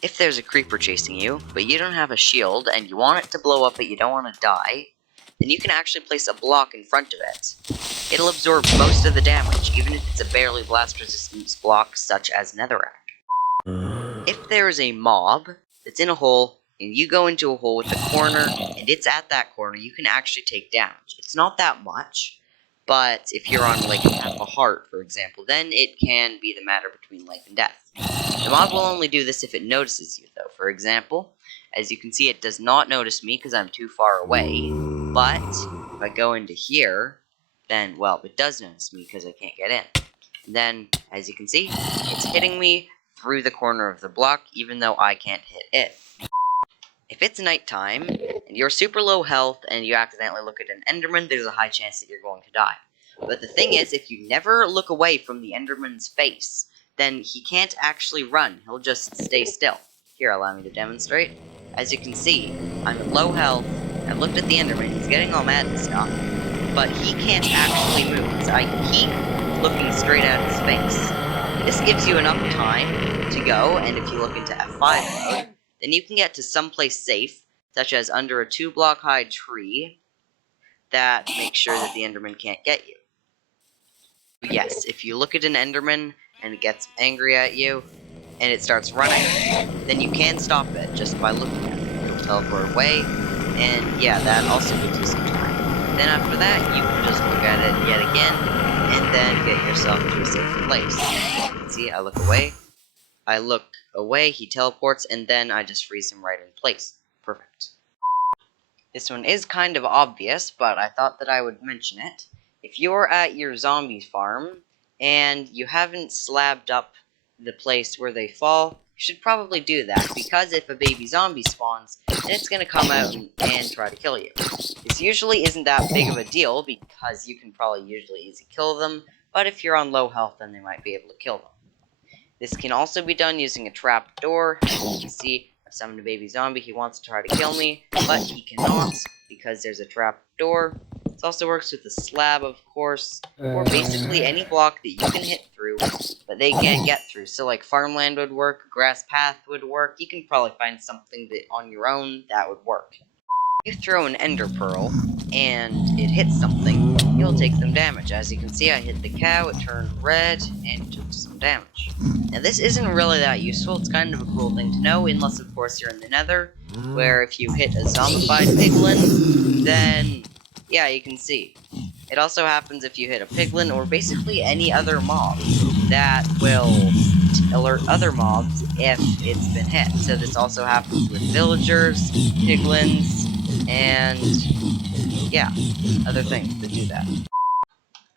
If there's a creeper chasing you, but you don't have a shield, and you want it to blow up but you don't want to die, then you can actually place a block in front of it. It'll absorb most of the damage, even if it's a barely blast resistance block such as netherrack. If there is a mob that's in a hole, and you go into a hole with a corner, and it's at that corner, you can actually take damage. It's not that much, but if you're on like half a heart, for example, then it can be the matter between life and death. The mob will only do this if it notices you, though. For example, as you can see, it does not notice me because I'm too far away, but if I go into here, then, well, it does notice me because I can't get in. And then, as you can see, it's hitting me through the corner of the block, even though I can't hit it. If it's nighttime, and you're super low health, and you accidentally look at an Enderman, there's a high chance that you're going to die. But the thing is, if you never look away from the Enderman's face, then he can't actually run, he'll just stay still. Here, allow me to demonstrate. As you can see, I'm at low health, I looked at the Enderman, he's getting all mad and stuff, but he can't actually move, so I keep looking straight at his face. This gives you enough time to go, and if you look into F5 mode, then you can get to someplace safe, such as under a 2-block high tree, that makes sure that the Enderman can't get you. Yes, if you look at an Enderman, and it gets angry at you, and it starts running, then you can stop it just by looking at it. It'll teleport away, and yeah, that also gives you some time. Then after that, you can just look at it yet again, and then get yourself to a safe place. See, I look away, he teleports, and then I just freeze him right in place. Perfect. This one is kind of obvious, but I thought that I would mention it. If you're at your zombie farm, and you haven't slabbed up the place where they fall, you should probably do that, because if a baby zombie spawns, then it's going to come out and try to kill you. This usually isn't that big of a deal, because you can probably usually easily kill them, but if you're on low health, then they might be able to kill them. This can also be done using a trap door. As you can see, I've summoned a baby zombie. He wants to try to kill me, but he cannot because there's a trap door. This also works with a slab, of course, or basically any block that you can hit through, but they can't get through. So like farmland would work, grass path would work. You can probably find something that on your own that would work. If you throw an ender pearl and it hits something, you'll take some damage. As you can see, I hit the cow, it turned red, and took some damage. Now this isn't really that useful, it's kind of a cool thing to know, unless of course you're in the nether, where if you hit a zombified piglin, then yeah, you can see. It also happens if you hit a piglin, or basically any other mob that will alert other mobs if it's been hit. So this also happens with villagers, piglins, and yeah, other things that do that.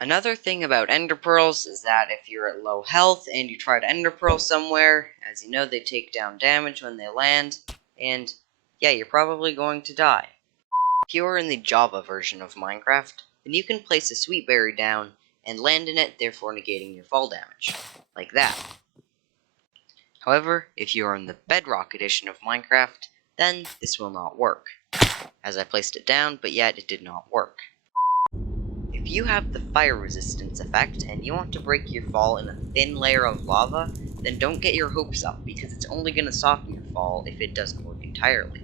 Another thing about ender pearls is that if you're at low health and you try to ender pearl somewhere, as you know, they take down damage when they land, and yeah, you're probably going to die. If you're in the Java version of Minecraft, then you can place a sweet berry down and land in it, therefore negating your fall damage, like that. However, if you are in the Bedrock edition of Minecraft, then this will not work, as I placed it down, but yet it did not work. If you have the fire resistance effect, and you want to break your fall in a thin layer of lava, then don't get your hopes up, because it's only going to soften your fall if it doesn't work entirely.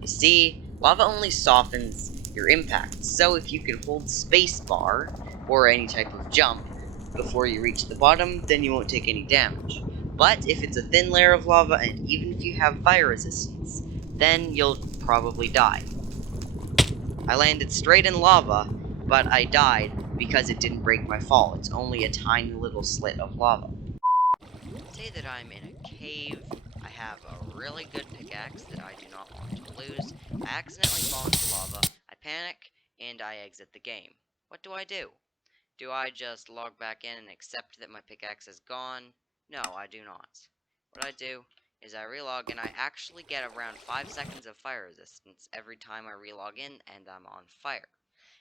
You see, lava only softens your impact, so if you can hold spacebar, or any type of jump, before you reach the bottom, then you won't take any damage. But if it's a thin layer of lava, and even if you have fire resistance, then you'll probably die. I landed straight in lava, but I died because it didn't break my fall. It's only a tiny little slit of lava. Say that I'm in a cave, I have a really good pickaxe that I do not want to lose, I accidentally fall into lava, I panic, and I exit the game. What do I do? Do I just log back in and accept that my pickaxe is gone? No, I do not. What I do is I relog, and I actually get around 5 seconds of fire resistance every time I relog in and I'm on fire.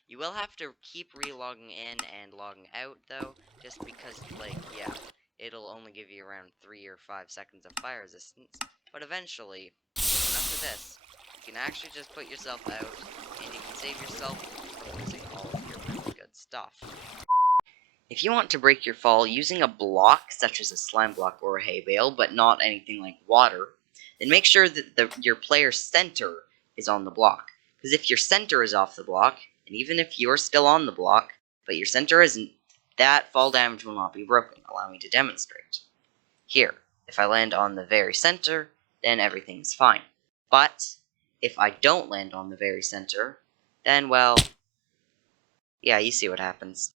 You will have to keep relogging in and logging out, though, just because, like, yeah, it'll only give you around 3 or 5 seconds of fire resistance, but eventually, enough of this, you can actually just put yourself out, and you can save yourself from losing all of your really good stuff. If you want to break your fall using a block, such as a slime block or a hay bale, but not anything like water, then make sure that your player's center is on the block. Because if your center is off the block, and even if you're still on the block, but your center isn't, that fall damage will not be broken. Allow me to demonstrate. Here, if I land on the very center, then everything's fine. But if I don't land on the very center, then, well, yeah, you see what happens.